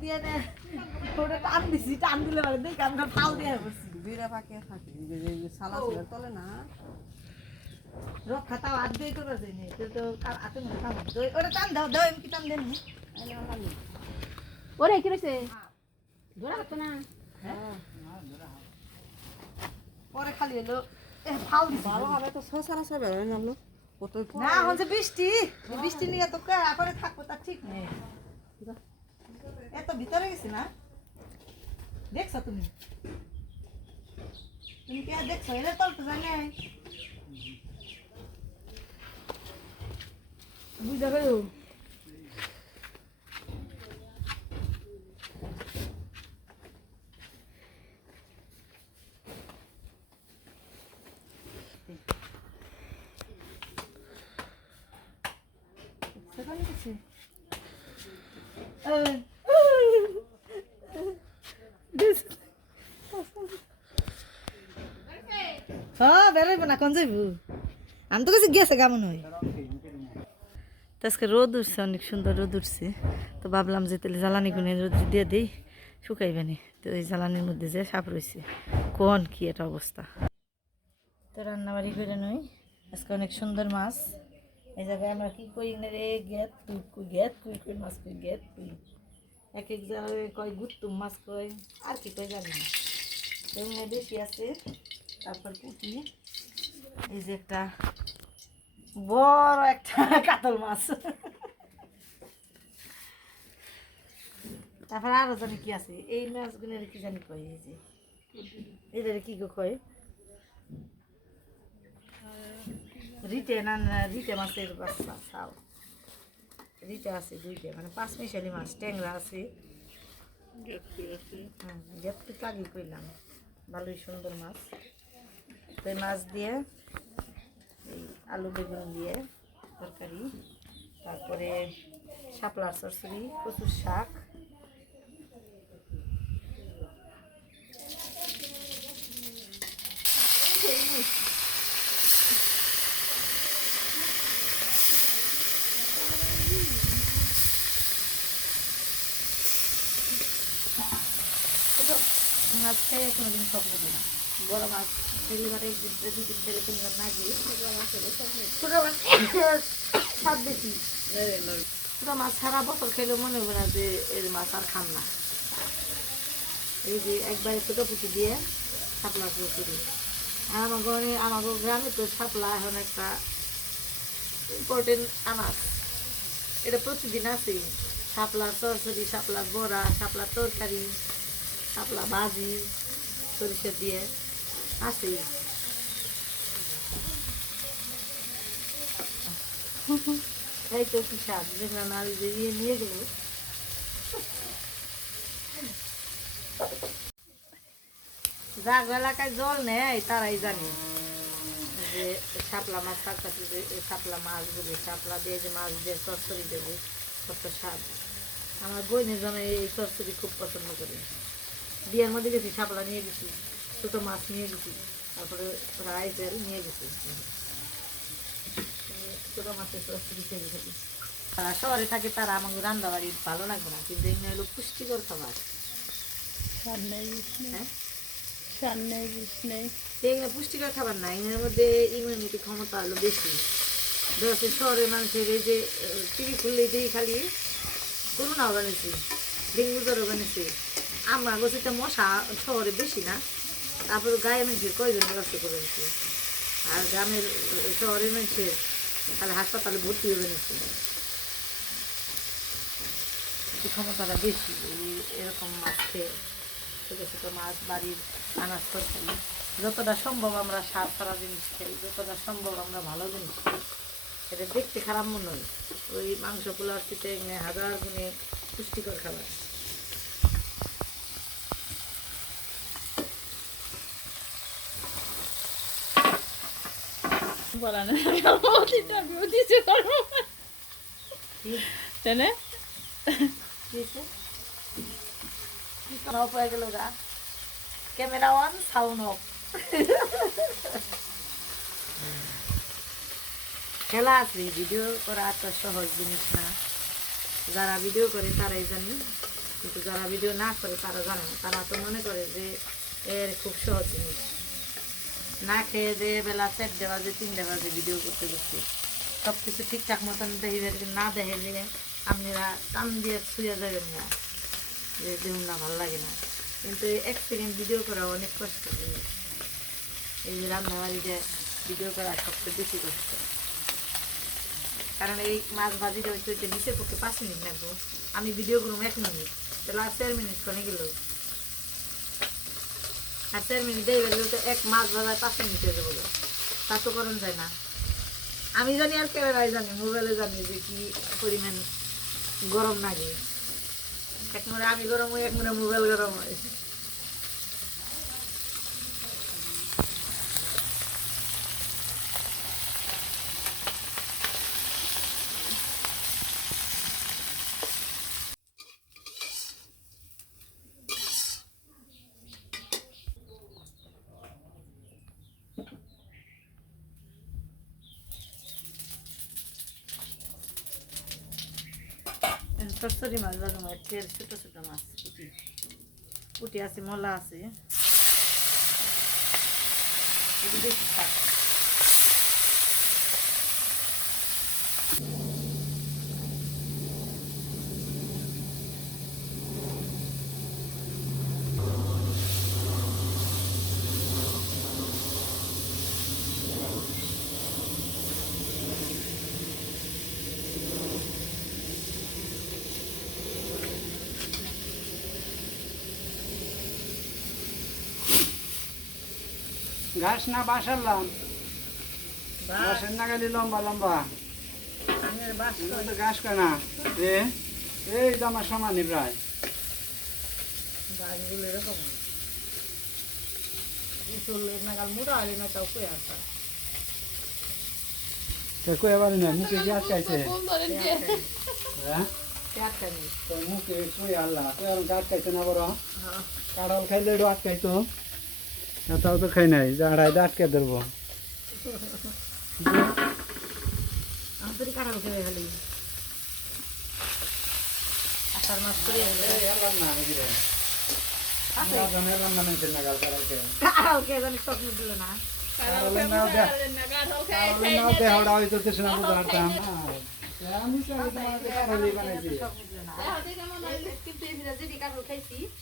দিয়ে ওটা টান দিছি টান দিলে মানে দেখি আমরা ফাল দিয়ে বসছি বিড়া পাকে থাকে সালা ছিল তলে না। রক্ষা তাও হাত দিয়ে করে যায়নি তো তো কার কাম ওটা টান দাও দাও এমনি টান দেন। ওরে কি রয়েছে জোড়া হতো না? পরে খালি এলো ফাল দিছি। তো সসারা সব বেরোয় না লোক না হচ্ছে বৃষ্টি। বৃষ্টি নিয়ে তো কে করে থাকব তা ঠিক নেই। এত ভিতরে গেছি না। দেখছ তুমি? তুমি কে দেখছ? এটা তো তো জানি। বুঝতে পারো? সেখানে গেছি হ্যাঁ না আমি তো কাছে কেমন তো আজকে রোদ উঠছে, অনেক সুন্দর রোদ উঠছে। তো ভাবলাম যে তাহলে জ্বালানি গুনে রোদ দিয়ে দিই, শুকাইবে নি। তো এই জ্বালানির মধ্যে যে সাপ রয়েছে কোন কি এটা অবস্থা? তো রান্নাবাড়ি করে নই, আজকে অনেক সুন্দর মাছ। এই জায়গায় আমরা কি করি না রে? গেত তুই কুই গেত কুই কুই মাছ কুই গেত কুই? এক এক জায়গায় কয় গুত্তুম মাছ কয়, আর কি কয় জানি না। বেশি আছে। তারপর পুঁটি এই যে একটা বড় একটা কাতল মাছ। তারপর আরও জানি কি আছে। এই মাছগুলোর কি জানি কয় এই যে। এদের কি গো কয়? রিটে না না, রিটে মাছের বাচ্চা সাও রিটে আছে দুইটা মানে পাঁচ মিশালি মাছ ট্যাংরা আছে। হ্যাঁ গেপটি কাগি কইলাম। ভালোই সুন্দর মাছ। তো এই মাছ দিয়ে এই আলু বেগুন দিয়ে তরকারি তারপরে শাপলার চরচড়ি কচুর শাক ছোটো মাছ খেয়ে কোনোদিন স্বপ্ন দিই না বড় মাছ খেলে মানে কিনবার না ছোটো মাছ বেশি। ছোটো মাছ সারা বছর খেলে মনে হবে না যে এর মাছ আর খান না। এই যে একবারে ছোটো পুঁটি দিয়ে করি। আর আমার আমার গ্রামে তো শাপলা এখন একটা ইম্পর্টেন্ট আনাজ। এটা প্রতিদিন আছে শাপলা তরকারি শাপলা বড়া শাপলা তরকারি, শাপলা ভাজি, সরিষা দিয়ে। আছেই এই তো কি এই যে ইয়ে নিয়ে গেল। জল নেই তারাই জানে। যে শাপলা মাছ তরকারি শাপলা মাছগুলি শাপলা দিয়ে যে মাছ দিয়ে চচ্চড়ি দেবে, কত স্বাদ। আমার বইনের জন্য এই চচ্চড়ি খুব পছন্দ করে। বিয়ের মধ্যে গেছি, শাপলা নিয়ে গেছি। ছোটো মাছ নিয়ে গেছি। তারপরে রাইসের নিয়ে গেছি। ছোটো মাছের গেছি। তারা শহরে থাকে তারা আমাকে রান্না বাড়ি ভালো লাগবে না কিন্তু এমনি হলো পুষ্টিকর খাবার। হ্যাঁ? এগুলো পুষ্টিকর খাবার না এগুলোর মধ্যে ইমিউনিটি ক্ষমতা হলো বেশি। ধরো শহরের মানুষের এই যে টিভি খুললে দিয়ে খালি করোনা বানিয়েছে ডেঙ্গু জ্বর বানিয়েছে আমরা গোছিতে মশা শহরে বেশি না। তারপর গায়ে মানুষের কয়জন ব্যস্ত করে দিচ্ছে আর গ্রামের শহরের মানুষের তাহলে হাসপাতালে ভর্তি হয়ে এই ক্ষমতাটা বেশি এরকম মাছ খেয়ে ছোটো ছোটো মাছ বাড়ির আনাজ তরকারি যতটা সম্ভব আমরা সার সারা জিনিস খাই, যতটা সম্ভব আমরা ভালো জিনিস খাই। এটা দেখতে খারাপ মনে হয়। ওই মাংস পোলার থেকে হাজার গুণে পুষ্টিকর খাবার। বলা না অতিটা করব কি? তাই না? হয়েছে অফ হয়ে গেল গা? Camera on sound off. খেলা আছে ভিডিও করা এত সহজ জিনিস না। যারা ভিডিও করে তারাই জানি। কিন্তু যারা ভিডিও না করে তারা জানে না। তারা তো মনে করে যে এর খুব সহজ জিনিস। না খেয়ে যে বেলা চারটে বাজে, তিনটে বাজে ভিডিও করতে করতে। সব কিছু ঠিকঠাক মতন দেখবে না দেখলে আপনারা কান দিয়ে ছুঁয়ে যাবেন না। যে দেখুন না, ভালো লাগে না। কিন্তু এক সেকেন্ড ভিডিও করা অনেক কষ্ট। এই রান্নাবাড়িতে ভিডিও করা সবচেয়ে বেশি কষ্ট। কারণ এই মাছ ভাজিটা হচ্ছে নিচে পক্ষে পাঁচ মিনিট লাগবো। আমি ভিডিও করুম এক মিনিট আর চার মিনিট কোনে গেল। আর চার মিনিট দেয় তো এক মাছ ভাজায় পাঁচ মিনিট যাব তা তো করণ যায় না। আমি জানি আর ক্যামেরায় জানি, মোবাইলে জানি যে কি পরিমাণ গরম লাগে। এক মনে আমি গরম হই, এক মনে মোবাইল গরম হয়। সরসরি মাছ ভালো মাছ ফের ছোটো ছোটো মাছ পুটি। পুটি আছে মলা আছে। এটি ঘাস না বাসালাম ঘাসের নাগালি লম্বা লম্বা। তো ঘাস কেনা এ এই তো আমার সমানই প্রায়। গাছগুলো এরকম না না মুখে কি আটকাইছে হ্যাঁ? মুখে না বড়? হ্যাঁ। কাঁড়াল খাইলে আটকাইতো। তাও তো খাই নাই আড়াই আটকে ধরবো।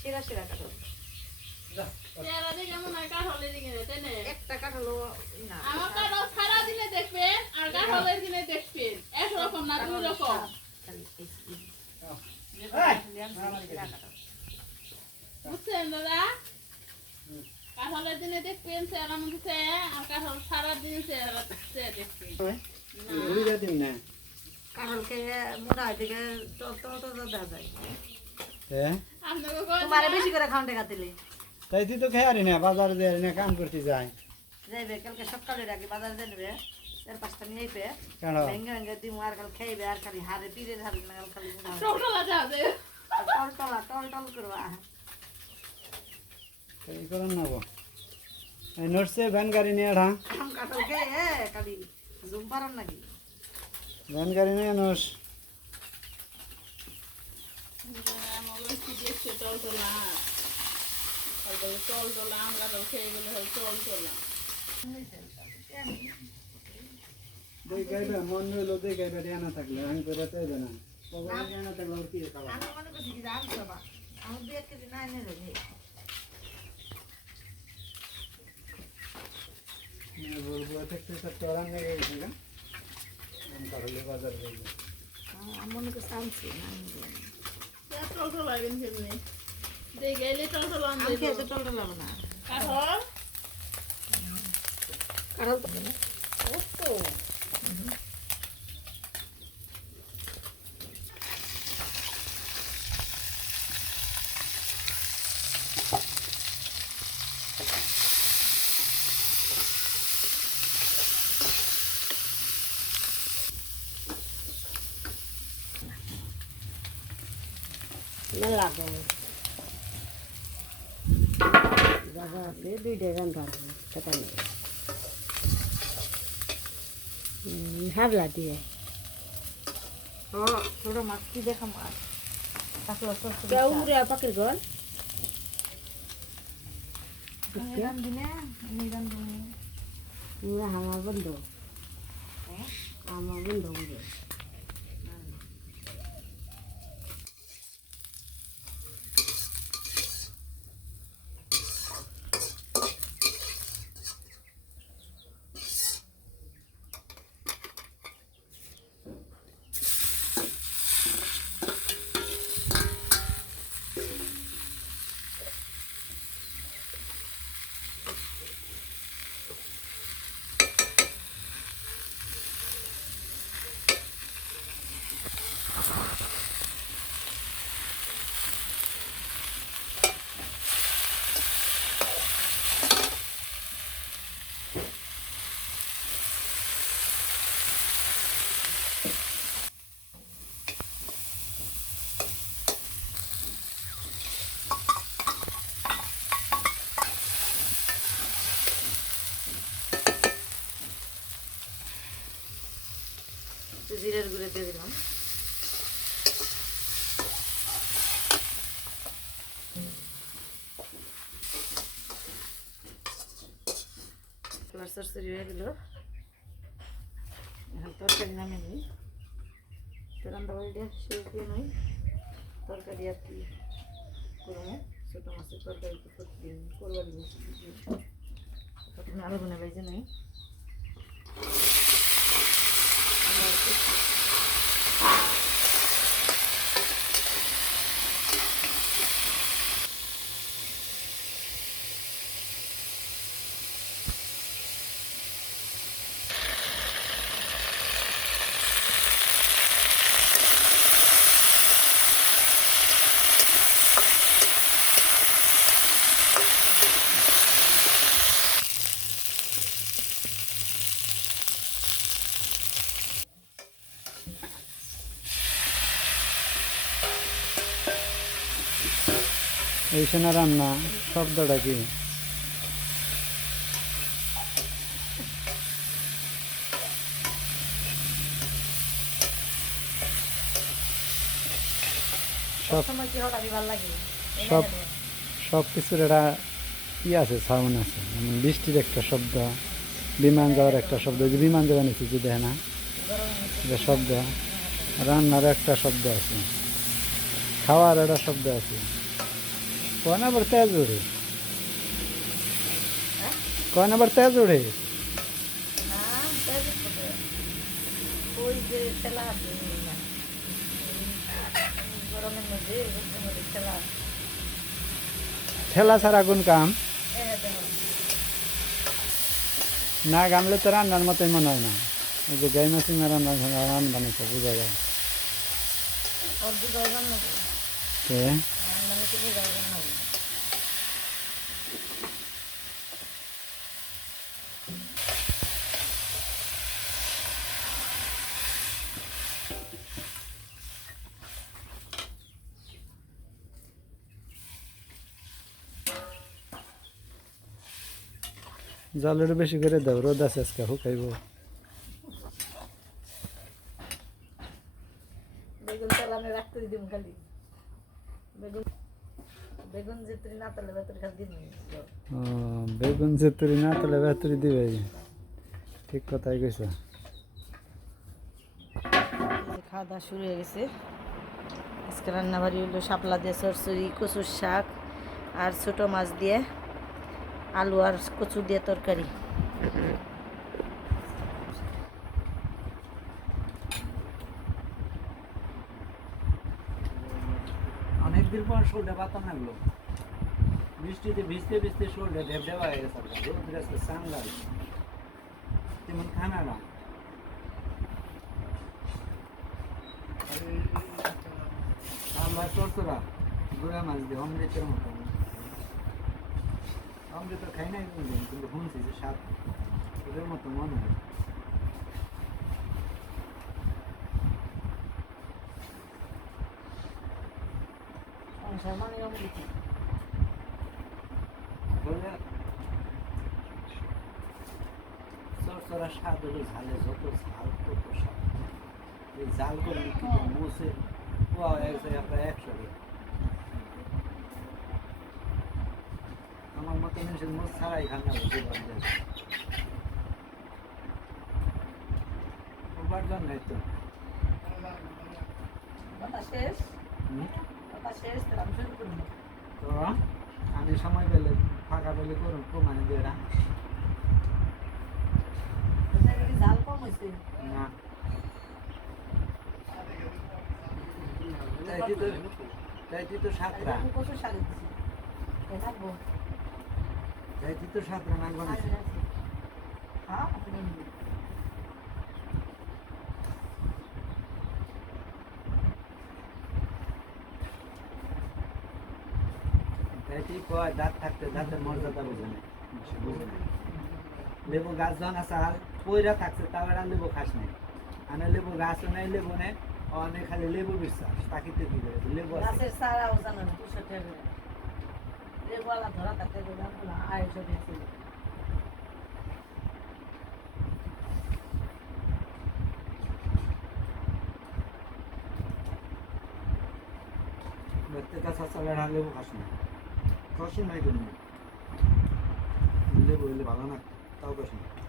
সেরা সেরা কাঁঠাল একটা আমার সারা দিনে দেখবেন আর কাঠালের দিনে দেখবেন একরকম না। দুই রকম বুঝছেন দাদা কাঠালের দিনে দেখবেন চেহারা মধ্যে আর কাঠাল সারা দিন চেহারা দেখবেন ঘুরে না কাঁঠাল মোটা হয়? থেকে টল টল টল দেখা যায় হ্যাঁ আপনাকে বেশি করে খাওয়ান টাকা দিলে তাই তুই তো খেয়ারি না বাজারে দিয়ে না কাম করতে যায় যাইবে কালকে সকালে ডাকি বাজার চার পাঁচটা নিয়ে পে ভেঙে ভেঙে দিম আর খালি খাইবে আর খালি হারে পিড়ে হারে না খালি মোটা যাবে টল টলা টল টল করবা। এই করেন না গো এই নড়ছে ভ্যান গাড়ি নিয়ে আড়া আম কাঁঠাল খেয়ে খালি জুম পারন নাকি? ভ্যান গাড়ি নিয়ে নস আমাগুলো কি দেখছে টল টলা তারপরে টল টলা আমরা তো খেয়ে গেলে হয় টলা দেখাইবে মন হইল দেখাইবে আনা থাকলে আমি তো রেতে না আনা থাকলে ওর কি খাওয়া আমি মনে করছি কি আম খাবা আমি দু এক কেজি না এনে দেবে বলব থাকতে থাকতে ওরা নিয়ে গেছে না আমি তাহলে বাজার যাইব আমি মনে করছি কাঠল কাঁঠাল তো না মেলা জায়গা আছে দুইটা গান পারব সেটা নেই হাবলা দিয়ে ও ছোট মাছ কি দেখা মাছ পাকলা সরষে কেউ উড়ে পাখির ঘর রান্ধি না আমি রান্ধবো উড়ে আমার বন্ধ আমার বন্ধ গুঁড়ো দিয়ে দিলাম। এবার সরষরি হয়ে গেল। তরকারি নামে নিই। তরকারি আর কি করব? ছোটো মাছের তরকারি তো করবার আলু নেই। সোনা রান্না শব্দটা কি? সব সব সব কিছুর একটা ই আছে সাউন্ড আছে। যেমন বৃষ্টির একটা শব্দ বিমান যাওয়ার একটা শব্দ যে বিমান যাওয়া নিচ্ছে যে দেয় না? এটা শব্দ। রান্নার একটা শব্দ আছে। খাওয়ার একটা শব্দ আছে। গরমের মধ্যে রোদের মধ্যে খেলা আছে ঠেলা ছাড়া কোন কাম না। গামলে তো রান্নার মতোই মনে হয় না ওই যে গাই মাসি রান্না রান্না নিচ্ছে বোঝা যায় মানে কি দুধ ওজন নেব বেশি করে দাও রোদ আছে আজকে শুকাইব বেগুন চালানে রাখতে দিম খালি বেগুন বেগুন যে তুই না তাহলে ভেতরে খালি দিন ও, বেগুন চেতুরি না তাহলে ভেতরি দিবে। ঠিক কথাই কইছ। খাওয়া দাওয়া শুরু হয়ে গেছে। আজকে রান্নাবাড়ি হলো শাপলা দিয়ে সরসরি কচুর শাক আর ছোট মাছ দিয়ে আলু আর কচু দিয়ে তরকারি। অনেকদিন পর শোলটা পাতাম না গুলো বৃষ্টিতে ভিজতে ভিজতে ঢেপ ঢেপা হয়ে গেছে রোদ আজকে চাঙ্গা তেমন খানা না। আমরা চরচরা গুড়া মাছ দিয়ে অমৃতের মতো। অমৃত খাই নাই কোনদিন, কিন্তু শুনছি যে স্বাদ, ওদের মতো মনে হয়। সংসার মানে অমৃত বলে ঝালে যত ঝাল তত এই কিন্তু মোষে পোয়া হয়ে গেছে প্রায় একশো আমার মতো মানুষের মোট ছাড়াই খান না বুঝতে পারবে উপার্জন নেই তো। আমি সময় পেলে ফাঁকা পেলে করুন প্রমাণে দিয়ে এটা ওটা কি জাল কম হয়েছে? না। তো তো সাতটা দিছি এ তো সাতটা হ্যাঁ আপনি। কয় দাঁত থাকতে দাঁতের মর্যাদা বুঝে নেই লেবু গাছ যখন আছে আর পয়রা থাকছে তাও এরা লেবু খাস নাই। আমি লেবু গাছও নেই লেবু নেই অনেক খালি লেবু বিশ্বাস তাকিতে কি করে লেবু গাছের সারাও জানেন দুশো টাকা করে লেবুয়ালা ধরা থাকতে আড়াইশো টাকা গাছ লেবু খাস না রসুন নাই জন্য লেবু ভালো না তাও খাস না